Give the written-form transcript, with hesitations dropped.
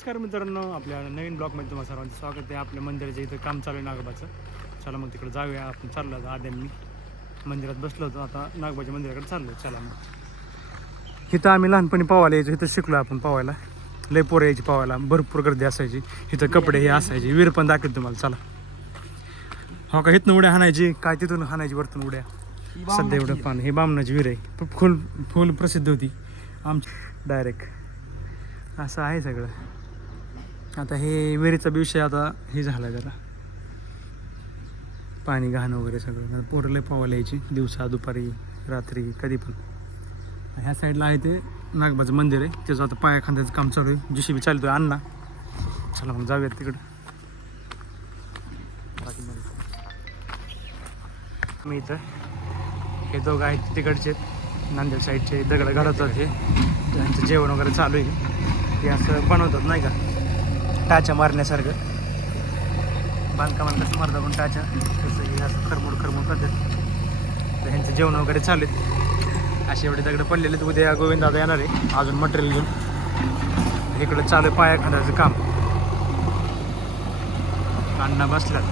नमस्कार मित्रांनो, आपल्या नवीन ब्लॉगमध्ये तुम्हाला सर्वांचं स्वागत आहे. आपल्या मंदिराच्या इथं काम चालू आहे नागोबाचं. चला मग तिकडे जाऊया. आपण चाललो होतो आद्यांनी मंदिरात बसलो होतो, आता नागोबाच्या मंदिराकडे चाललो. चला मग इथं आम्ही लहानपणी पोहायला यायचो, इथं शिकलो आपण पोहायला. लय पोरं यायची पोहायला, भरपूर गर्दी असायची. इथं कपडे हे असायचे, विहीर पण दाखवत तुम्हाला. चला हो का, इथनं उड्या हाणायची काय, तिथून हाणायची वरतून उड्या. सध्या एवढं पाणी, हे बामणाची विहीर आहे, फुल प्रसिद्ध होती आमची डायरेक्ट. असं आहे सगळं. आता हे विहिरीचा विषय आता हे झाला आहे जरा, पाणी घाण वगैरे सगळं. पोरं लय पोहायला यायची दिवसा दुपारी रात्री कधी पण. ह्या साईडला आहे ते नागोबाचं मंदिर आहे, त्याचं आता पाया खांद्याचं काम चालू आहे. JCB चालतो आहे अण्णा. चला मग जाऊयात तिकडं. मी इथं हे दोघं आहेत तिकडचे, नांदेड साईडचे, दगड घडवतात. हे त्यांचं जेवण वगैरे चालू आहे. ते असं बनवतात नाही का, टाच्या मारण्यासारखं. बांधकामाला कसं मारतात पण टाच्या, तसं हे असं खरमूड करतात. तर ह्यांचं जेवण वगैरे चालू आहेत. असे एवढे दगड पडलेले आहेत. उद्या गोविंद दादा येणार आहे अजून मटेरियल घेऊन. इकडं चालू आहे पाया खांद्याचं काम. अण्णा बसलात.